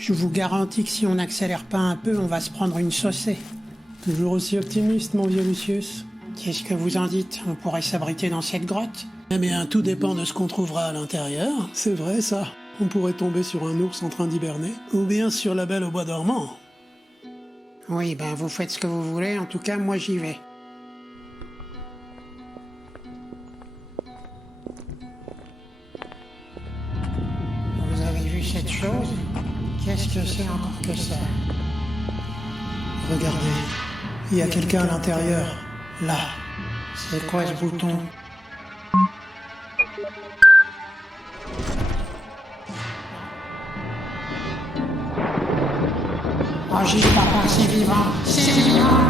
Je vous garantis que si on n'accélère pas un peu, on va se prendre une saucée. Toujours aussi optimiste, mon vieux Lucius. Qu'est-ce que vous en dites? On pourrait s'abriter dans cette grotte? Eh bien, tout dépend de ce qu'on trouvera à l'intérieur. C'est vrai, ça. On pourrait tomber sur un ours en train d'hiberner, ou bien sur la Belle au bois dormant. Oui, ben vous faites ce que vous voulez, en tout cas, moi j'y vais. Vous avez vu cette chose? Qu'est-ce que c'est encore que ça? Regardez, il y a quelqu'un à l'intérieur, là. C'est quoi ce bouton? Agis, papa, c'est vivant! C'est vivant!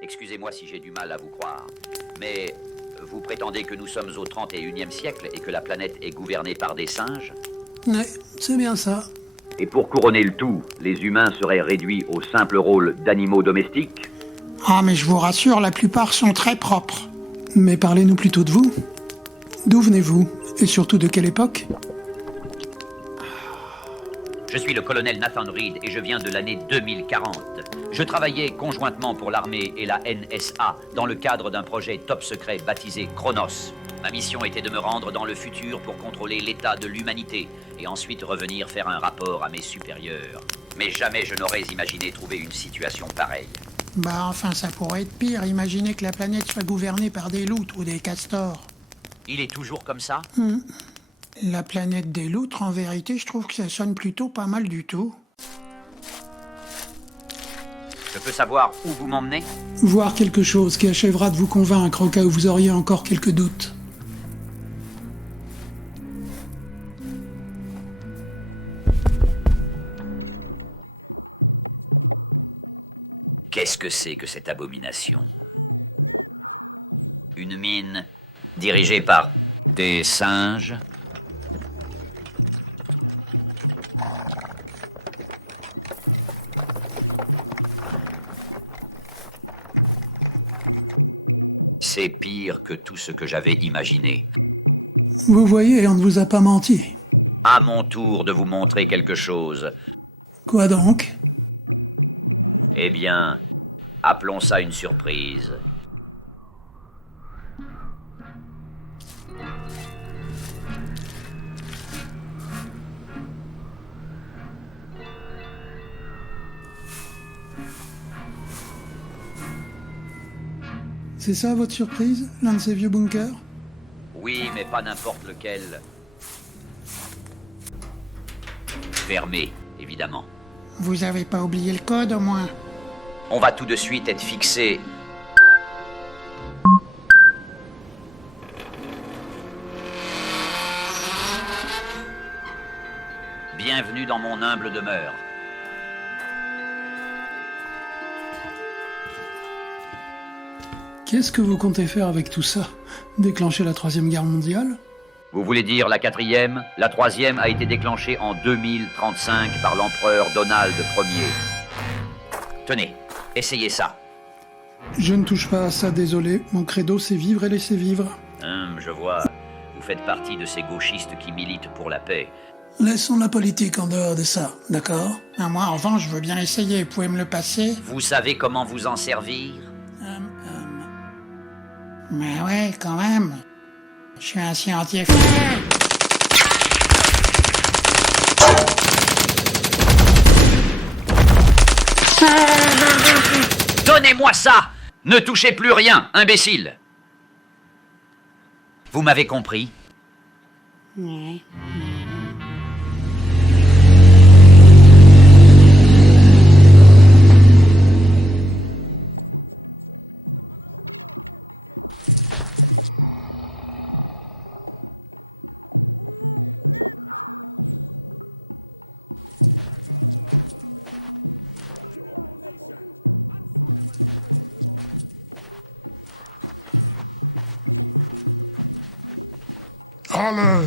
Excusez-moi si j'ai du mal à vous croire, mais vous prétendez que nous sommes au 31e siècle et que la planète est gouvernée par des singes? Ouais, c'est bien ça. Et pour couronner le tout, les humains seraient réduits au simple rôle d'animaux domestiques? Ah, mais je vous rassure, la plupart sont très propres. Mais parlez-nous plutôt de vous. D'où venez-vous? Et surtout de quelle époque? Je suis le colonel Nathan Reed et je viens de l'année 2040. Je travaillais conjointement pour l'armée et la NSA dans le cadre d'un projet top secret baptisé Chronos. Ma mission était de me rendre dans le futur pour contrôler l'état de l'humanité et ensuite revenir faire un rapport à mes supérieurs. Mais jamais je n'aurais imaginé trouver une situation pareille. Bah enfin, ça pourrait être pire. Imaginez que la planète soit gouvernée par des loutres ou des castors. Il est toujours comme ça? La planète des loutres, en vérité, je trouve que ça sonne plutôt pas mal du tout. Je peux savoir où vous m'emmenez? Voir quelque chose qui achèvera de vous convaincre au cas où vous auriez encore quelques doutes. Qu'est-ce que c'est que cette abomination? Une mine dirigée par des singes? C'est pire que tout ce que j'avais imaginé. Vous voyez, on ne vous a pas menti. À mon tour de vous montrer quelque chose. Quoi donc? Eh bien, appelons ça une surprise. C'est ça votre surprise? L'un de ces vieux bunkers? Oui, mais pas n'importe lequel. Fermé, évidemment. Vous avez pas oublié le code, au moins? On va tout de suite être fixé. Bienvenue dans mon humble demeure. Qu'est-ce que vous comptez faire avec tout ça? Déclencher la Troisième Guerre mondiale? Vous voulez dire la 4e? La 3e a été déclenchée en 2035 par l'empereur Donald Ier. Tenez, essayez ça. Je ne touche pas à ça, désolé. Mon credo, c'est vivre et laisser vivre. Je vois. Vous faites partie de ces gauchistes qui militent pour la paix. Laissons la politique en dehors de ça, d'accord? Ah, moi, en revanche, je veux bien essayer. Vous pouvez me le passer? Vous savez comment vous en servir? Mais ouais, quand même. Je suis un scientifique. Donnez-moi ça! Ne touchez plus rien, imbécile! Vous m'avez compris? Ouais. Allez!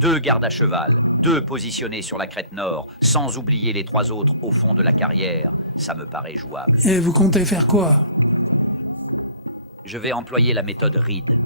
Deux gardes à cheval, deux positionnés sur la crête nord, sans oublier les trois autres au fond de la carrière, ça me paraît jouable. Et vous comptez faire quoi? Je vais employer la méthode Reed.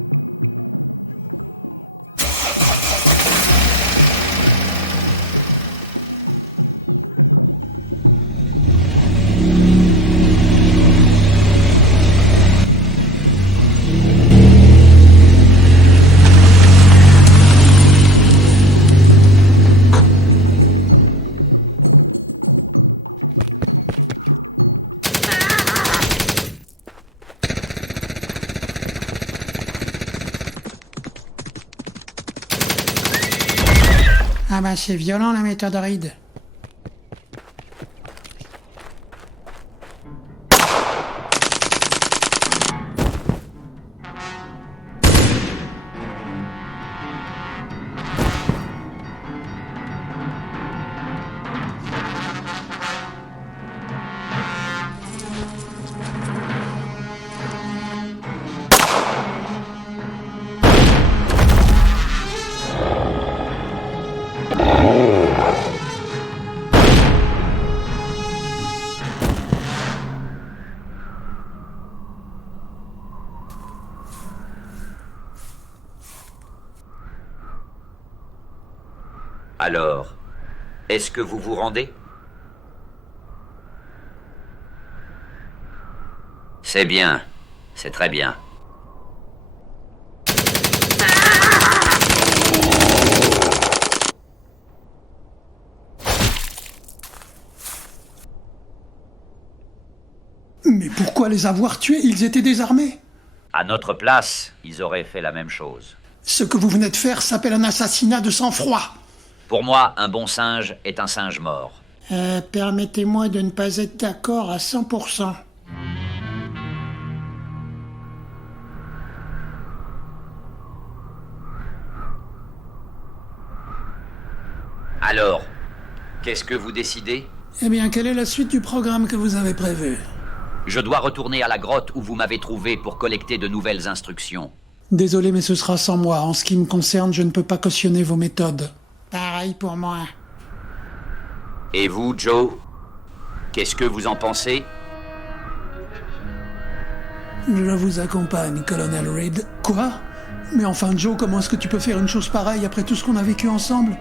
Ah bah c'est violent la méthode Reed. Alors, est-ce que vous vous rendez? C'est bien, c'est très bien. Mais pourquoi les avoir tués? Ils étaient désarmés. À notre place, ils auraient fait la même chose. Ce que vous venez de faire s'appelle un assassinat de sang-froid. Pour moi, un bon singe est un singe mort. Permettez-moi de ne pas être d'accord à 100%. Alors, qu'est-ce que vous décidez? Eh bien, quelle est la suite du programme que vous avez prévu? Je dois retourner à la grotte où vous m'avez trouvé pour collecter de nouvelles instructions. Désolé, mais ce sera sans moi. En ce qui me concerne, je ne peux pas cautionner vos méthodes. Pareil pour moi. Et vous, Joe? Qu'est-ce que vous en pensez? Je vous accompagne, colonel Reed. Quoi? Mais enfin, Joe, comment est-ce que tu peux faire une chose pareille après tout ce qu'on a vécu ensemble?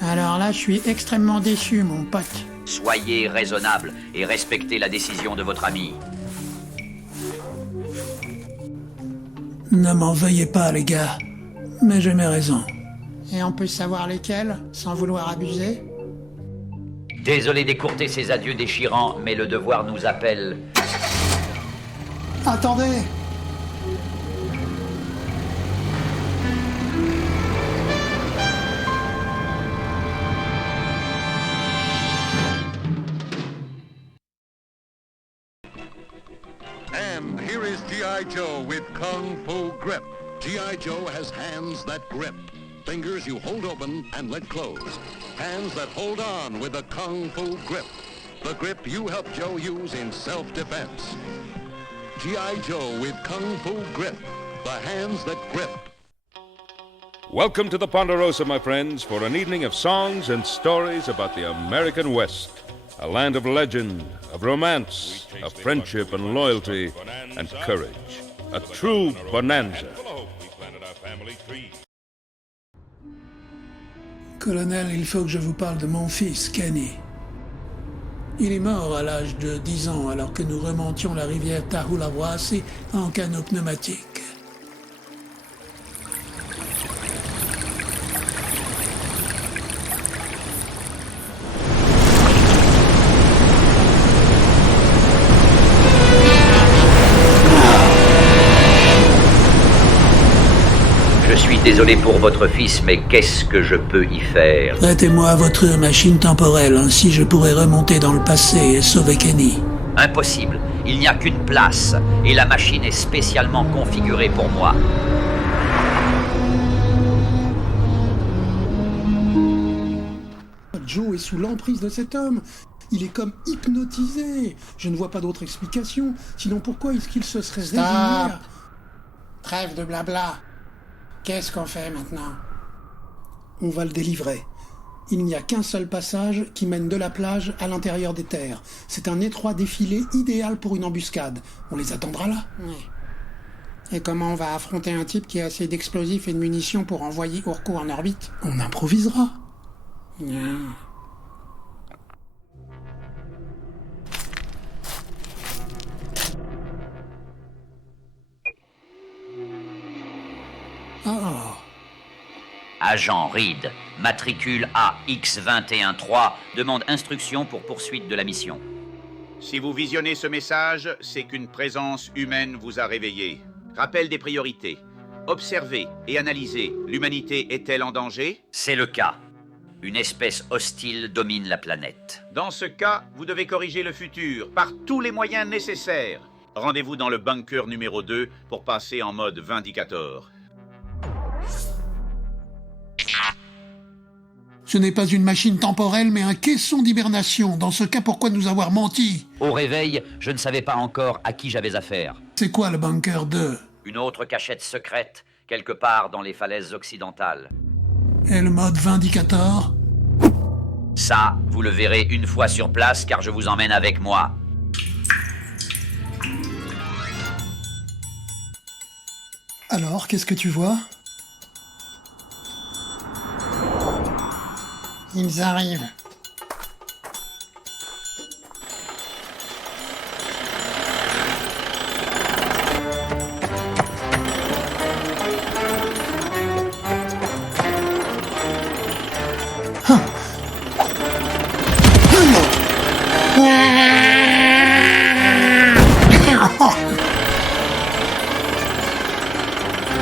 Alors là, je suis extrêmement déçu, mon pote. Soyez raisonnable et respectez la décision de votre ami. Ne m'en veuillez pas, les gars. Mais j'ai mes raisons. Et on peut savoir lesquels, sans vouloir abuser? Désolé d'écourter ces adieux déchirants, mais le devoir nous appelle. Attendez! And here is G.I. Joe with Kung Fu Grip. G.I. Joe has hands that grip. Fingers you hold open and let close. Hands that hold on with a Kung Fu Grip. The grip you help Joe use in self-defense. G.I. Joe with Kung Fu Grip. The hands that grip. Welcome to the Ponderosa, my friends, for an evening of songs and stories about the American West. A land of legend, of romance, of friendship and loyalty and courage. A true bonanza. Colonel, il faut que je vous parle de mon fils, Kenny. Il est mort à l'âge de 10 ans alors que nous remontions la rivière Tahulawasi en canot pneumatique. Je suis désolé pour votre fils, mais qu'est-ce que je peux y faire? Prêtez-moi votre machine temporelle, ainsi je pourrai remonter dans le passé et sauver Kenny. Impossible. Il n'y a qu'une place, et la machine est spécialement configurée pour moi. Joe est sous l'emprise de cet homme. Il est comme hypnotisé. Je ne vois pas d'autre explication. Sinon pourquoi est-ce qu'il se serait résigné Stop. à... Trêve de blabla. Qu'est-ce qu'on fait maintenant? On va le délivrer. Il n'y a qu'un seul passage qui mène de la plage à l'intérieur des terres. C'est un étroit défilé idéal pour une embuscade. On les attendra là. Oui. Et comment on va affronter un type qui a assez d'explosifs et de munitions pour envoyer Urko en orbite? On improvisera. Non. Ah, Agent Reed, matricule AX213, demande instruction pour poursuite de la mission. Si vous visionnez ce message, c'est qu'une présence humaine vous a réveillé. Rappel des priorités. Observez et analysez. L'humanité est-elle en danger? C'est le cas. Une espèce hostile domine la planète. Dans ce cas, vous devez corriger le futur par tous les moyens nécessaires. Rendez-vous dans le bunker numéro 2 pour passer en mode Vindicator. ce n'est pas une machine temporelle, mais un caisson d'hibernation. Dans ce cas, pourquoi nous avoir menti? Au réveil, je ne savais pas encore à qui j'avais affaire. C'est quoi le bunker 2? Une autre cachette secrète, quelque part dans les falaises occidentales. Et le mode Vindicator? Ça, vous le verrez une fois sur place, car je vous emmène avec moi. Alors, qu'est-ce que tu vois? Ils arrivent.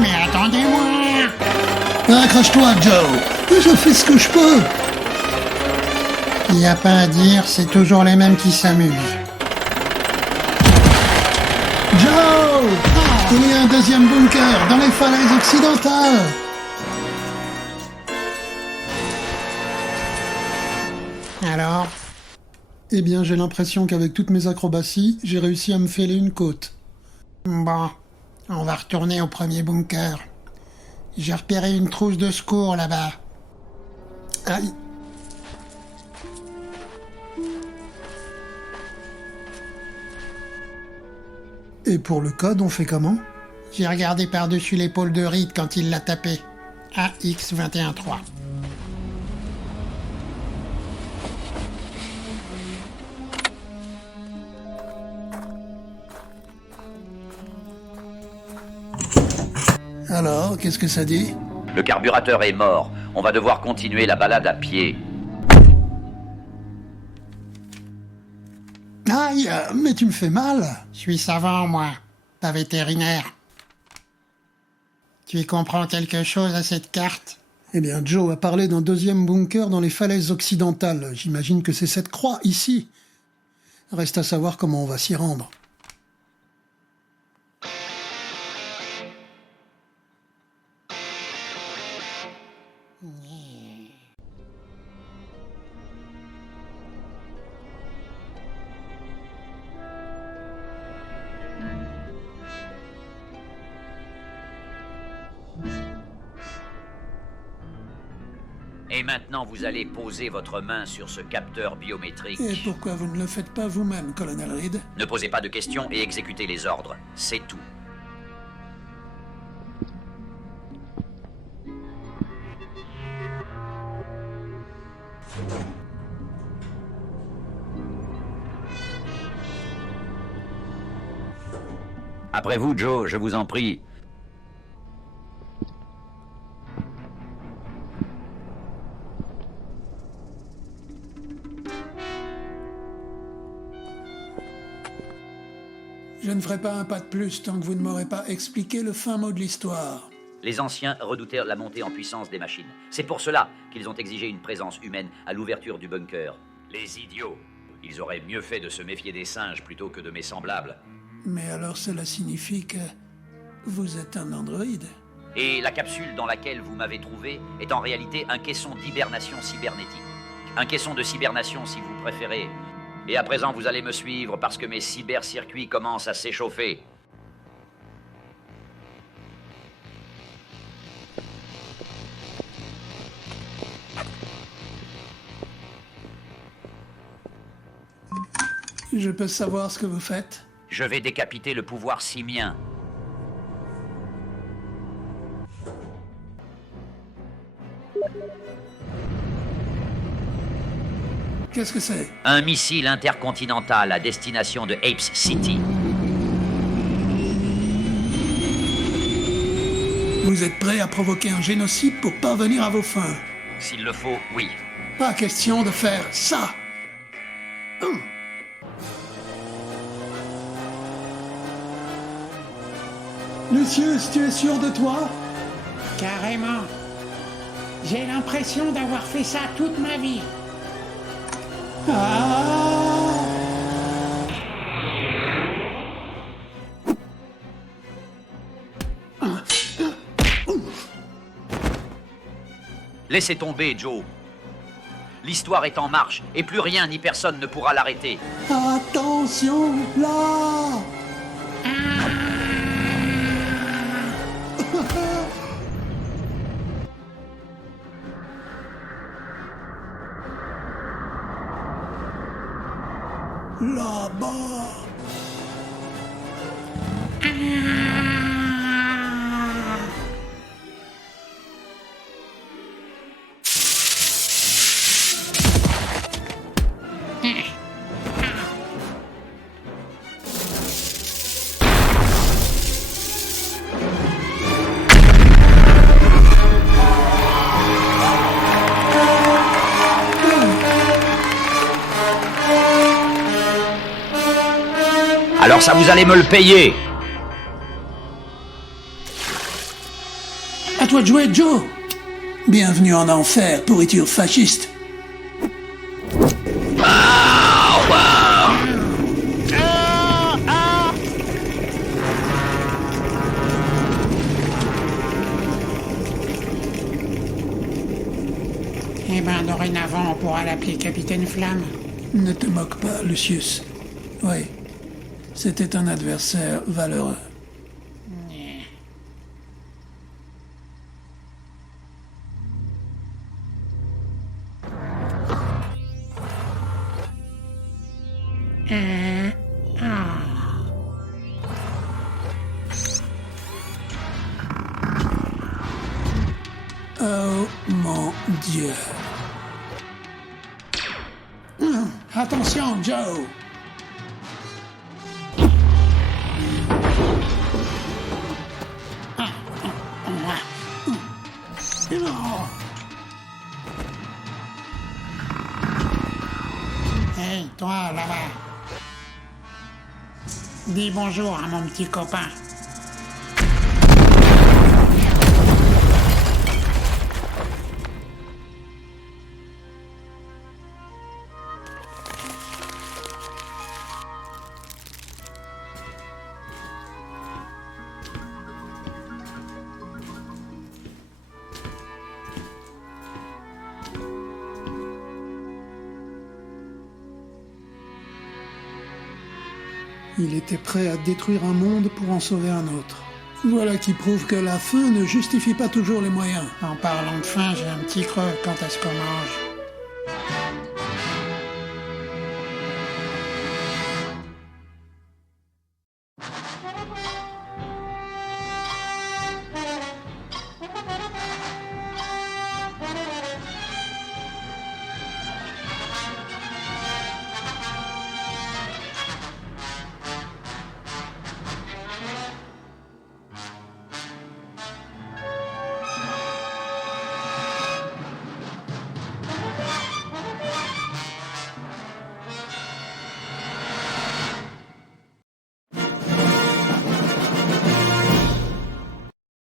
Mais attendez-moi! Accroche-toi, Joe. Je fais ce que je peux. Il n'y a pas à dire, c'est toujours les mêmes qui s'amusent. Joe! Il y a un deuxième bunker dans les falaises occidentales. Alors? Eh bien, j'ai l'impression qu'avec toutes mes acrobaties, j'ai réussi à me fêler une côte. Bon, on va retourner au premier bunker. J'ai repéré une trousse de secours là-bas. Aïe. Et pour le code, on fait comment? J'ai regardé par-dessus l'épaule de Reed quand il l'a tapé. AX213. Alors, qu'est-ce que ça dit? Le carburateur est mort. On va devoir continuer la balade à pied. Aïe, mais tu me fais mal. Je suis savant, moi. Pas vétérinaire. Tu y comprends quelque chose à cette carte? Eh bien, Joe a parlé d'un deuxième bunker dans les falaises occidentales. J'imagine que c'est cette croix, ici. Reste à savoir comment on va s'y rendre. Et maintenant, vous allez poser votre main sur ce capteur biométrique. Et pourquoi vous ne le faites pas vous-même, colonel Reed? Ne posez pas de questions et exécutez les ordres. C'est tout. Après vous, Joe, je vous en prie. Je ne ferai pas un pas de plus tant que vous ne m'aurez pas expliqué le fin mot de l'histoire. Les anciens redoutèrent la montée en puissance des machines. C'est pour cela qu'ils ont exigé une présence humaine à l'ouverture du bunker. Les idiots. Ils auraient mieux fait de se méfier des singes plutôt que de mes semblables. Mais alors cela signifie que vous êtes un androïde. Et la capsule dans laquelle vous m'avez trouvé est en réalité un caisson d'hibernation cybernétique. Un caisson de cybernation si vous préférez. Et à présent, vous allez me suivre parce que mes cybercircuits commencent à s'échauffer. Je peux savoir ce que vous faites? Je vais décapiter le pouvoir simien. Qu'est-ce que c'est? Un missile intercontinental à destination de Apes City. Vous êtes prêt à provoquer un génocide pour parvenir à vos fins? S'il le faut, oui. Pas question de faire ça! Lucius, tu es sûr de toi? Carrément. J'ai l'impression d'avoir fait ça toute ma vie. Ah! Laissez tomber, Joe. L'histoire est en marche et plus rien ni personne ne pourra l'arrêter. Attention, là! Là-bas! Alors ça, vous allez me le payer. À toi de jouer, Joe! Bienvenue en enfer, pourriture fasciste! Eh ben, dorénavant, on pourra l'appeler Capitaine Flamme. Ne te moque pas, Lucius. Oui, c'était un adversaire valeureux. Oh mon Dieu. Attention, Joe. Hey, toi, là-bas. Dis bonjour à mon petit copain. Il était prêt à détruire un monde pour en sauver un autre. Voilà qui prouve que la fin ne justifie pas toujours les moyens. En parlant de faim, j'ai un petit creux. Quand est-ce qu'on mange?